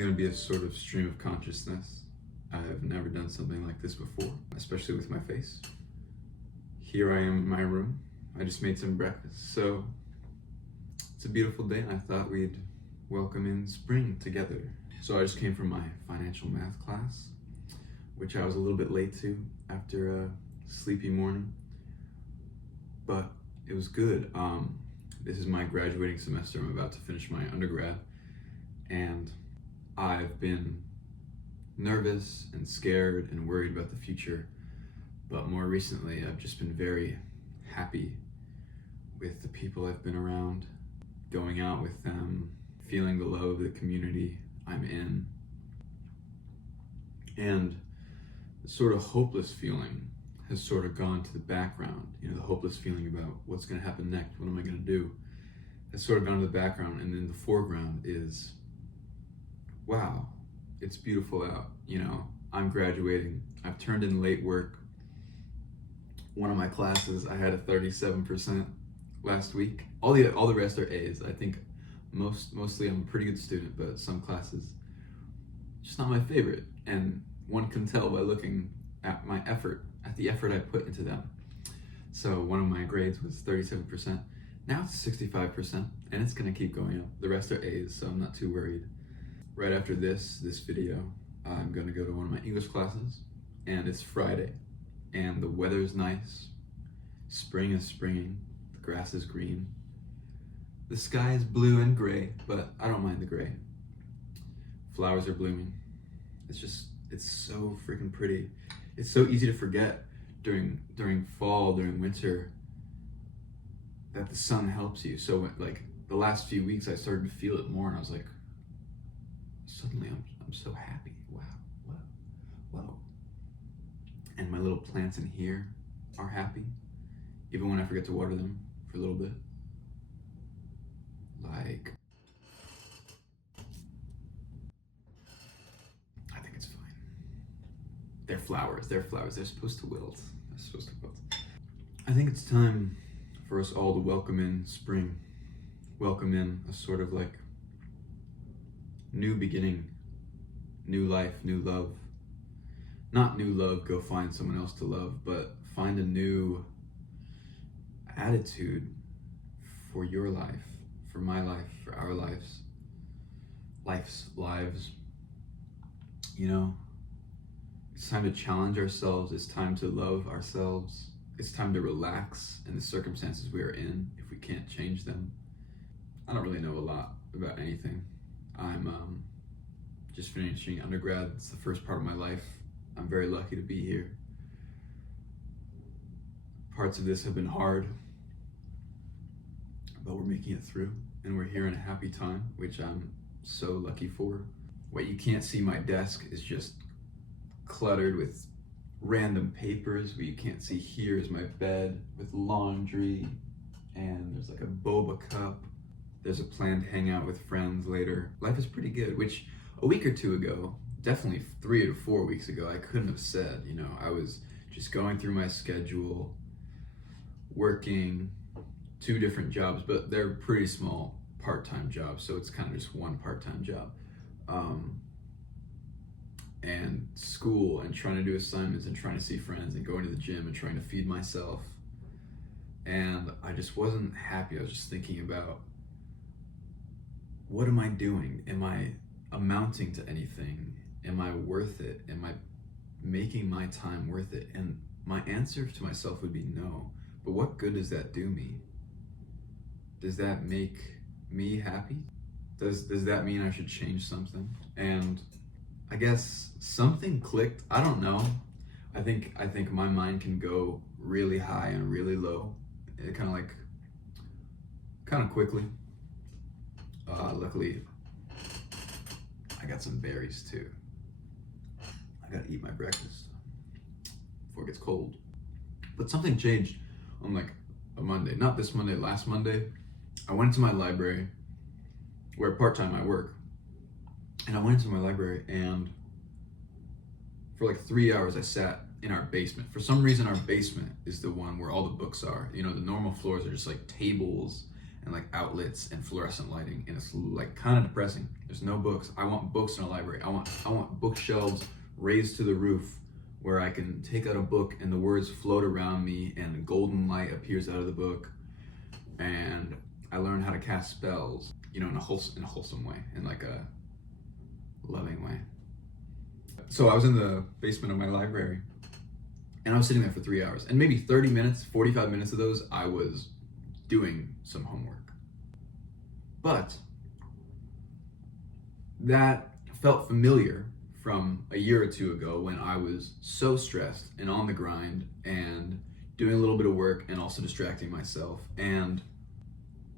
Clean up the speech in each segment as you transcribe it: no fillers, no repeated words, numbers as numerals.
going to be a sort of stream of consciousness. I've never done something like this before, especially with my face. Here I am in my room. I just made some breakfast, so it's a beautiful day and I thought we'd welcome in spring together. So I just came from my financial math class, which I was a little bit late to after a sleepy morning, but it was good. This is my graduating semester. I'm about to finish my undergrad, and I've been nervous and scared and worried about the future, but more recently I've just been very happy with the people I've been around, going out with them, feeling the love of the community I'm in, and the sort of hopeless feeling has sort of gone to the background. You know, the hopeless feeling about what's going to happen next, what am I going to do, has sort of gone to the background, and then the foreground is, wow, it's beautiful out. You know, I'm graduating. I've turned in late work. One of my classes, I had a 37% last week. All the rest are A's. I think mostly I'm a pretty good student, but some classes just not my favorite. And one can tell by looking at my effort, at the effort I put into them. So one of my grades was 37%. Now it's 65%, and it's gonna keep going up. The rest are A's, so I'm not too worried. Right after this video, I'm gonna go to one of my English classes, and it's Friday, and the weather's nice. Spring is springing, the grass is green. The sky is blue and gray, but I don't mind the gray. Flowers are blooming. It's so freaking pretty. It's so easy to forget during fall, during winter, that the sun helps you. So like the last few weeks I started to feel it more, and I was like, suddenly I'm so happy. Wow. And my little plants in here are happy, even when I forget to water them for a little bit. Like, I think it's fine. They're flowers. They're supposed to wilt. I think it's time for us all to welcome in spring. Welcome in a sort of like new beginning, new life, new love. Not new love, go find someone else to love, but find a new attitude for your life, for my life, for our lives. Lives. You know, it's time to challenge ourselves. It's time to love ourselves. It's time to relax in the circumstances we are in if we can't change them. I don't really know a lot about anything. I'm just finishing undergrad. It's the first part of my life. I'm very lucky to be here. Parts of this have been hard, but we're making it through, and we're here in a happy time, which I'm so lucky for. What you can't see, my desk is just cluttered with random papers. What you can't see here is my bed with laundry, and there's like a boba cup. There's a planned hangout with friends later. Life is pretty good, which a week or two ago, definitely 3 or 4 weeks ago, I couldn't have said. You know, I was just going through my schedule, working 2 different jobs, but they're pretty small part-time jobs, so it's kind of just one part-time job. And school, and trying to do assignments, and trying to see friends, and going to the gym, and trying to feed myself. And I just wasn't happy. I was just thinking about, what am I doing? Am I amounting to anything? Am I worth it? Am I making my time worth it? And my answer to myself would be no. But what good does that do me? Does that make me happy? Does that mean I should change something? And I guess something clicked. I don't know. I think my mind can go really high and really low. It kind of quickly. Luckily, I got some berries too. I gotta eat my breakfast before it gets cold. But something changed on like a Monday. Not this Monday, last Monday. I went into my library, where part-time I work. And I went into my library, and for like 3 hours I sat in our basement. For some reason, our basement is the one where all the books are. You know, the normal floors are just like tables and like outlets and fluorescent lighting, and it's like kind of depressing. There's no books. I want books in a library. I want bookshelves raised to the roof where I can take out a book and the words float around me and golden light appears out of the book, and I learn how to cast spells, in a wholesome way, in like a loving way. So I was in the basement of my library, and I was sitting there for 3 hours, and maybe 30 minutes, 45 minutes of those, I was doing some homework. But that felt familiar from a year or two ago when I was so stressed and on the grind and doing a little bit of work and also distracting myself. And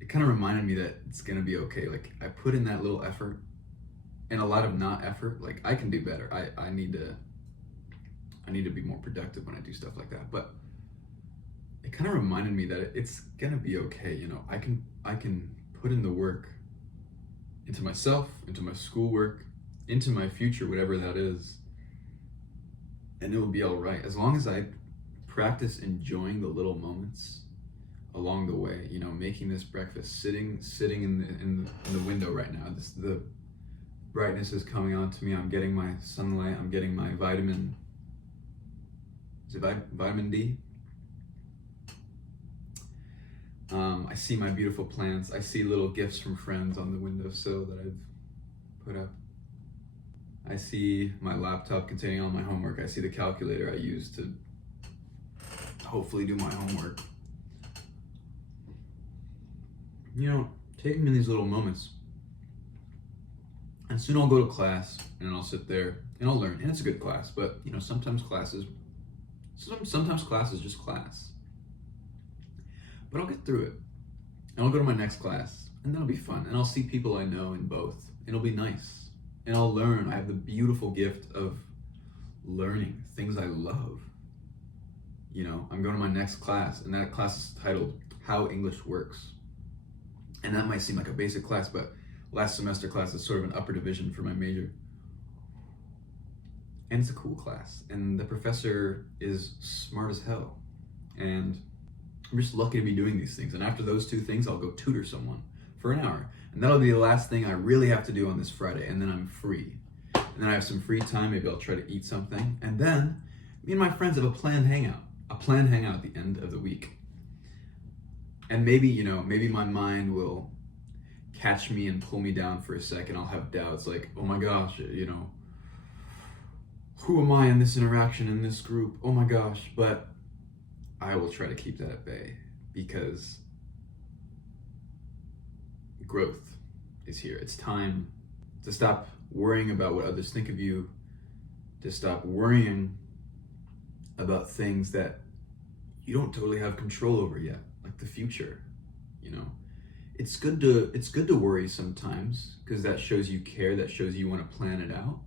it kind of reminded me that it's gonna be okay. Like, I put in that little effort and a lot of not effort. Like, I can do better. I need to be more productive when I do stuff like that. But it kind of reminded me that it's gonna be okay. I can put in the work into myself, into my schoolwork, into my future, whatever that is, and it will be all right as long as I practice enjoying the little moments along the way. Making this breakfast, sitting in the window right now. The brightness is coming on to me. I'm getting my sunlight. I'm getting my vitamin. Is it vitamin D? I see my beautiful plants. I see little gifts from friends on the windowsill that I've put up. I see my laptop containing all my homework. I see the calculator I use to hopefully do my homework. Taking in these little moments. And soon I'll go to class and I'll sit there and I'll learn. And it's a good class, but sometimes class is just class. But I'll get through it. And I'll go to my next class, and that'll be fun. And I'll see people I know in both. And it'll be nice. And I'll learn. I have the beautiful gift of learning things I love. I'm going to my next class, and that class is titled How English Works. And that might seem like a basic class, but last semester class is sort of an upper division for my major. And it's a cool class. And the professor is smart as hell. And I'm just lucky to be doing these things. And after those two things, I'll go tutor someone for an hour. And that'll be the last thing I really have to do on this Friday. And then I'm free. And then I have some free time. Maybe I'll try to eat something. And then me and my friends have a planned hangout at the end of the week. And maybe my mind will catch me and pull me down for a second. I'll have doubts like, oh my gosh, who am I in this interaction, in this group? Oh my gosh. But I will try to keep that at bay because growth is here. It's time to stop worrying about what others think of you, to stop worrying about things that you don't totally have control over yet, like the future. It's good to worry sometimes because that shows you care, that shows you want to plan it out,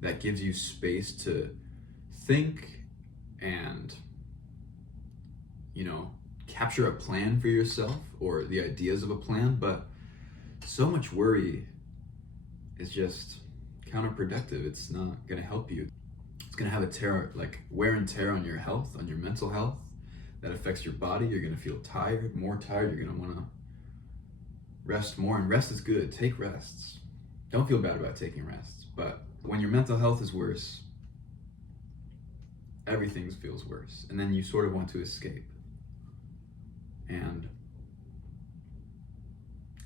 that gives you space to think and capture a plan for yourself or the ideas of a plan. But so much worry is just counterproductive. It's not going to help you. It's going to have wear and tear on your health, on your mental health. That affects your body. You're going to feel tired, more tired. You're going to want to rest more, and rest is good. Take rests. Don't feel bad about taking rests. But when your mental health is worse, everything feels worse. And then you sort of want to escape. And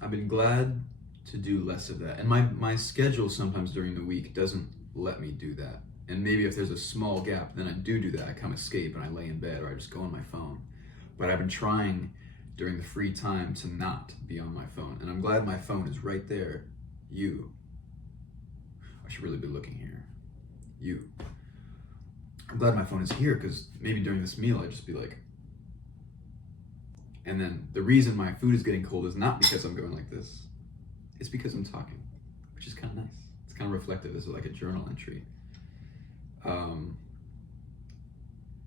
I've been glad to do less of that. And my schedule sometimes during the week doesn't let me do that. And maybe if there's a small gap, then I do that. I come escape and I lay in bed or I just go on my phone. But I've been trying during the free time to not be on my phone. And I'm glad my phone is right there. You. I should really be looking here. You. I'm glad my phone is here because maybe during this meal I'd just be like, and then the reason my food is getting cold is not because I'm going like this. It's because I'm talking, which is kind of nice. It's kind of reflective. This is like a journal entry.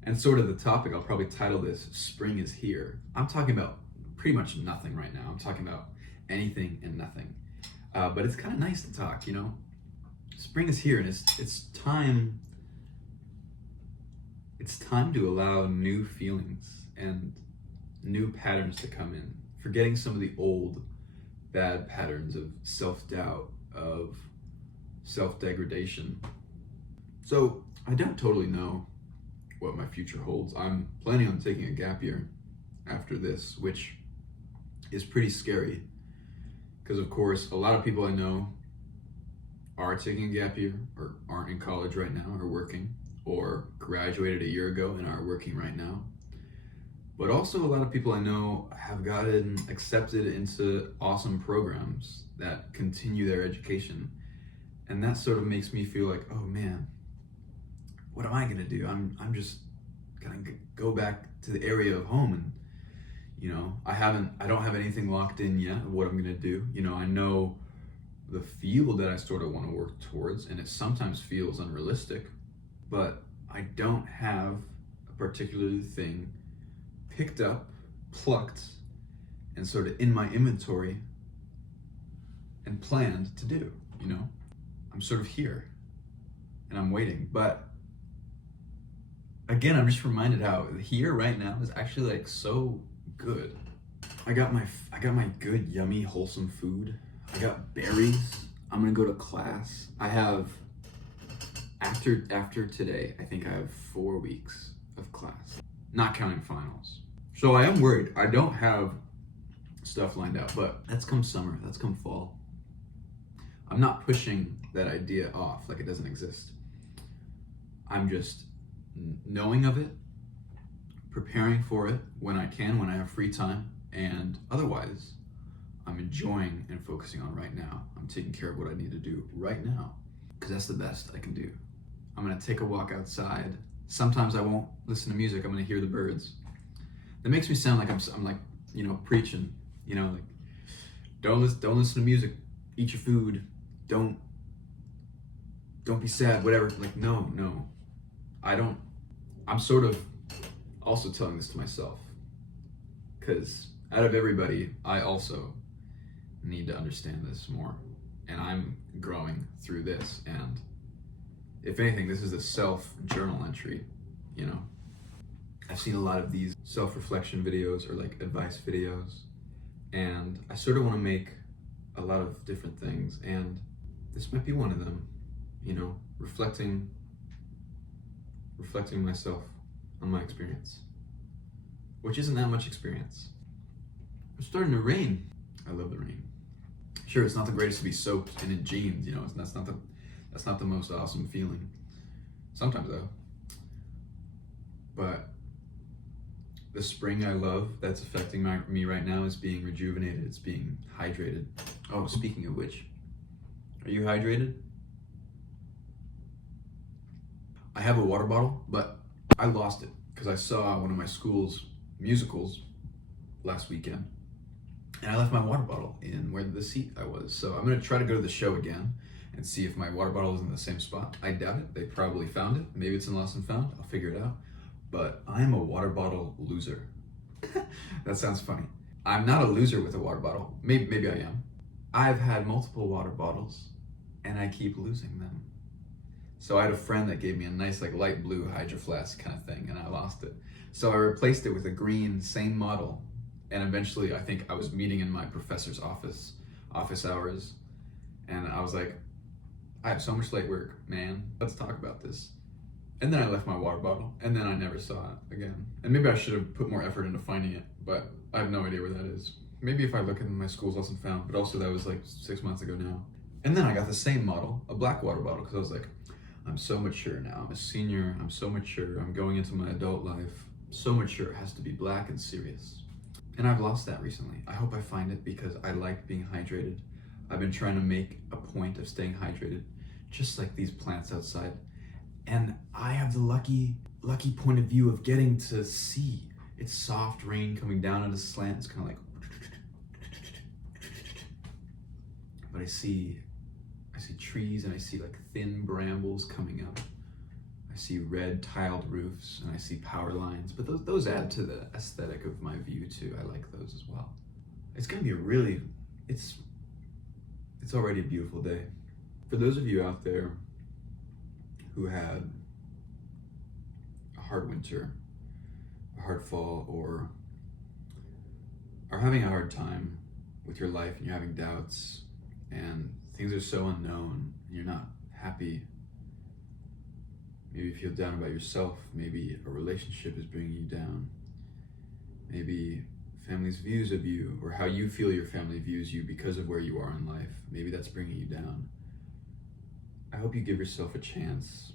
And sort of the topic, I'll probably title this, Spring is Here. I'm talking about pretty much nothing right now. I'm talking about anything and nothing. But it's kind of nice to talk, Spring is here, and it's time. It's time to allow new feelings and new patterns to come in forgetting some of the old bad patterns of self-doubt, of self-degradation. So I don't totally know what my future holds. I'm planning on taking a gap year after this, which is pretty scary because, of course, a lot of people I know are taking a gap year or aren't in college right now, are working, or graduated a year ago and are working right now. But also a lot of people I know have gotten accepted into awesome programs that continue their education. And that sort of makes me feel like, oh man, what am I gonna do? I'm just gonna go back to the area of home, and I don't have anything locked in yet of what I'm gonna do. I know the field that I sort of want to work towards, and it sometimes feels unrealistic, but I don't have a particular thing picked up, plucked, and sort of in my inventory and planned to do. I'm sort of here and I'm waiting. But again, I'm just reminded how here right now is actually like so good. I got my good, yummy, wholesome food. I got berries. I'm gonna go to class. I have after today, I think I have 4 weeks of class, not counting finals. So I am worried. I don't have stuff lined out, but that's come summer, that's come fall. I'm not pushing that idea off like it doesn't exist. I'm just knowing of it, preparing for it when I can, when I have free time, and otherwise, I'm enjoying and focusing on right now. I'm taking care of what I need to do right now, because that's the best I can do. I'm gonna take a walk outside. Sometimes I won't listen to music. I'm gonna hear the birds. That makes me sound like I'm like, preaching. Like don't listen to music. Eat your food. Don't be sad. Whatever. Like no. I don't. I'm sort of also telling this to myself, because out of everybody, I also need to understand this more, and I'm growing through this. And if anything, this is a self-journal entry. I've seen a lot of these self-reflection videos or like advice videos, and I sort of want to make a lot of different things, and this might be one of them. Reflecting myself on my experience, which isn't that much experience. It's starting to rain. I love the rain. Sure, it's not the greatest to be soaked and in jeans. That's not the most awesome feeling. Sometimes though. But the spring I love that's affecting me right now is being rejuvenated. It's being hydrated. Oh, speaking of which, are you hydrated? I have a water bottle, but I lost it because I saw one of my school's musicals last weekend, and I left my water bottle in where the seat I was. So I'm gonna try to go to the show again and see if my water bottle is in the same spot. I doubt it. They probably found it. Maybe it's in Lost and Found. I'll figure it out. But I'm a water bottle loser. That sounds funny. I'm not a loser with a water bottle. Maybe I am. I've had multiple water bottles and I keep losing them. So I had a friend that gave me a nice like light blue Hydro Flask kind of thing, and I lost it. So I replaced it with a green, same model. And eventually I think I was meeting in my professor's office hours, and I was like, I have so much late work, man. Let's talk about this. And then I left my water bottle, and then I never saw it again. And maybe I should have put more effort into finding it, but I have no idea where that is. Maybe if I look in my school's Lost and Found, but also that was like 6 months ago now. And then I got the same model, a black water bottle, because I was like, I'm so mature now. I'm a senior. I'm so mature. I'm going into my adult life. So mature. It has to be black and serious. And I've lost that recently. I hope I find it because I like being hydrated. I've been trying to make a point of staying hydrated, just like these plants outside. And I have the lucky point of view of getting to see. It's soft rain coming down at a slant. It's kind of like, but I see trees, and I see like thin brambles coming up. I see red tiled roofs, and I see power lines, but those add to the aesthetic of my view too. I like those as well. It's gonna be it's already a beautiful day. For those of you out there who had a hard winter, a hard fall, or are having a hard time with your life and you're having doubts and things are so unknown and you're not happy, maybe you feel down about yourself, maybe a relationship is bringing you down, maybe family's views of you or how you feel your family views you because of where you are in life, maybe that's bringing you down. I hope you give yourself a chance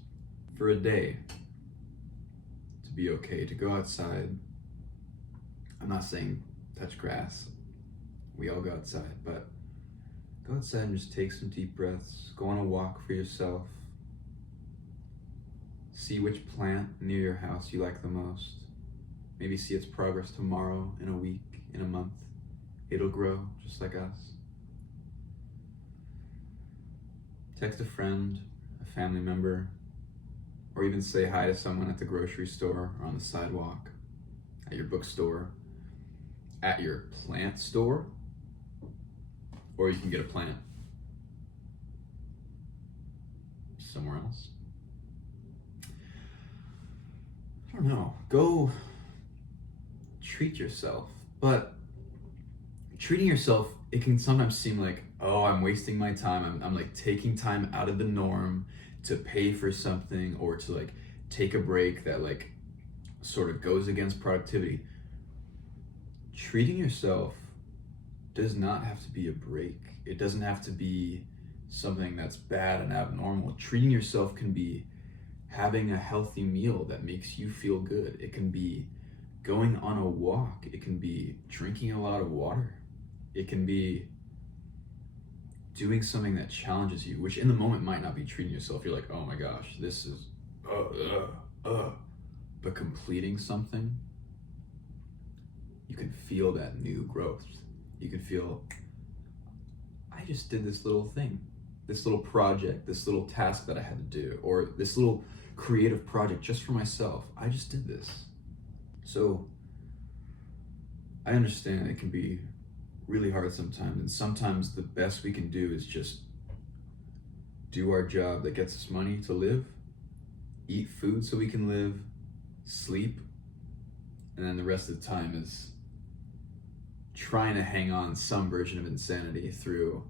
for a day to be okay, to go outside. I'm not saying touch grass, we all go outside, but go outside and just take some deep breaths, go on a walk for yourself, see which plant near your house you like the most, maybe see its progress tomorrow, in a week, in a month. It'll grow just like us. Text a friend, a family member, or even say hi to someone at the grocery store or on the sidewalk, at your bookstore, at your plant store, or you can get a plant somewhere else. I don't know, go treat yourself. But treating yourself, it can sometimes seem like, oh, I'm wasting my time. I'm like taking time out of the norm to pay for something or to like take a break that like sort of goes against productivity. Treating yourself does not have to be a break. It doesn't have to be something that's bad and abnormal. Treating yourself can be having a healthy meal that makes you feel good. It can be going on a walk. It can be drinking a lot of water. It can be doing something that challenges you, which in the moment might not be treating yourself. You're like, oh my gosh, this is, but completing something, you can feel that new growth. You can feel, I just did this little thing, this little project, this little task that I had to do, or this little creative project just for myself. I just did this. So I understand it can be really hard sometimes, and sometimes the best we can do is just do our job that gets us money to live, eat food so we can live, sleep, and then the rest of the time is trying to hang on some version of insanity through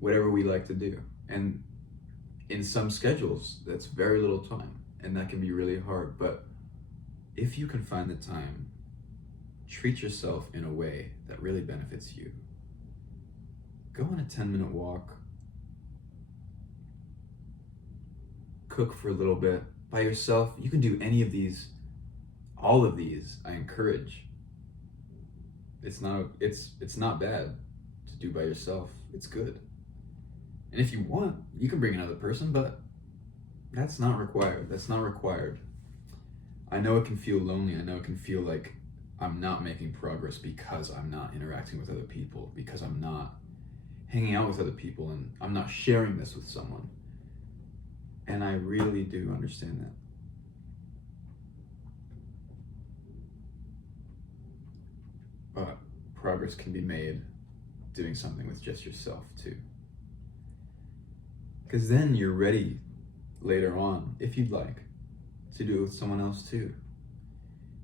whatever we like to do. And in some schedules, that's very little time, and that can be really hard. But if you can find the time, treat yourself in a way that really benefits you. Go on a 10-minute walk. Cook for a little bit by yourself. You can do any of these, all of these, I encourage. It's not bad to do by yourself. It's good. And if you want, you can bring another person, but that's not required. That's not required. I know it can feel lonely. I know it can feel like I'm not making progress because I'm not interacting with other people, because I'm not hanging out with other people, and I'm not sharing this with someone. And I really do understand that. But progress can be made doing something with just yourself too. Because then you're ready later on, if you'd like, to do it with someone else too.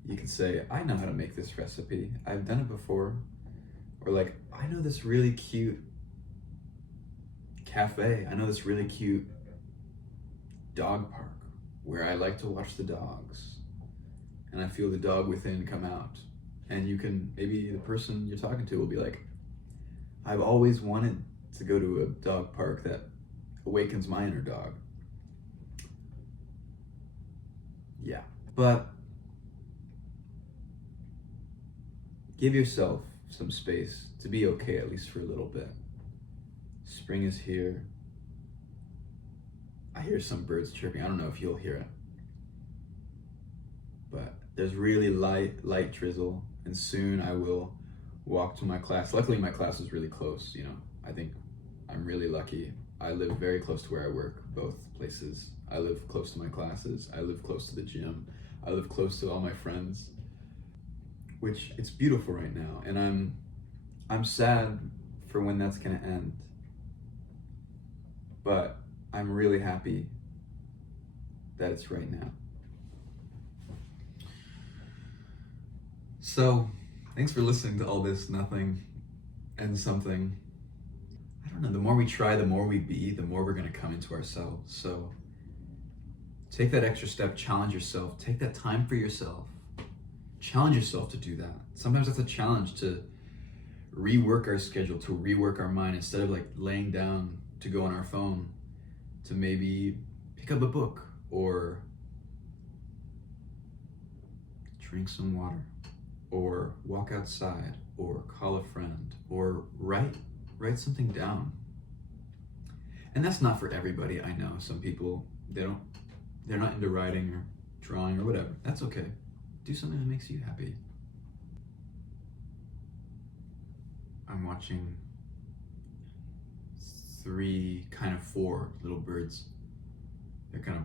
You can say, I know how to make this recipe. I've done it before. Or like, I know this really cute cafe. I know this really cute dog park where I like to watch the dogs. And I feel the dog within come out. And you can, maybe the person you're talking to will be like, I've always wanted to go to a dog park that awakens my inner dog. Yeah, but give yourself some space to be okay, at least for a little bit. Spring is here. I hear some birds chirping. I don't know if you'll hear it. But there's really light drizzle, and soon I will walk to my class. Luckily, my class is really close, I think I'm really lucky. I live very close to where I work, both places. I live close to my classes. I live close to the gym. I live close to all my friends, which it's beautiful right now. And I'm sad for when that's gonna end. But I'm really happy that it's right now. So, thanks for listening to all this nothing and something. I don't know, the more we try, the more we be, the more we're going to come into ourselves. So, take that extra step, challenge yourself, take that time for yourself. Challenge yourself to do that. Sometimes that's a challenge, to rework our schedule, to rework our mind, instead of like laying down to go on our phone, to maybe pick up a book or drink some water or walk outside or call a friend or write something down. And that's not for everybody. I know some people, they're not into writing or drawing or whatever. That's okay. Do something that makes you happy. I'm watching four little birds. They're kind of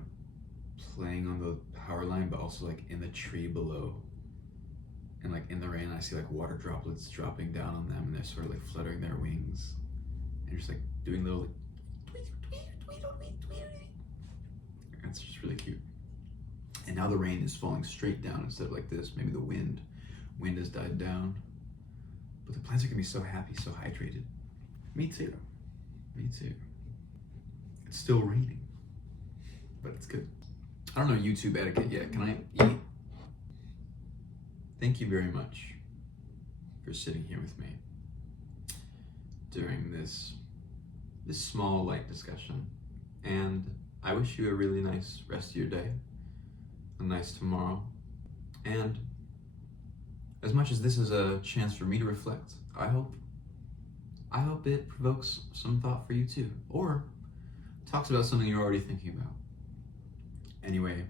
playing on the power line, but also like in the tree below. And like in the rain, I see like water droplets dropping down on them, and they're sort of like fluttering their wings and just like doing little like tweet. It's just really cute. And now the rain is falling straight down instead of like this. Maybe the wind has died down. But the plants are gonna be so happy, so hydrated. Me too. It's still raining, but it's good. I don't know YouTube etiquette yet. Can I eat? Thank you very much for sitting here with me during this small, light discussion. And I wish you a really nice rest of your day, a nice tomorrow. And as much as this is a chance for me to reflect, I hope it provokes some thought for you too, or talks about something you're already thinking about. Anyway,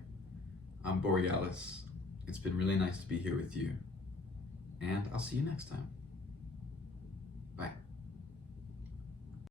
I'm Borealis. It's been really nice to be here with you, and I'll see you next time.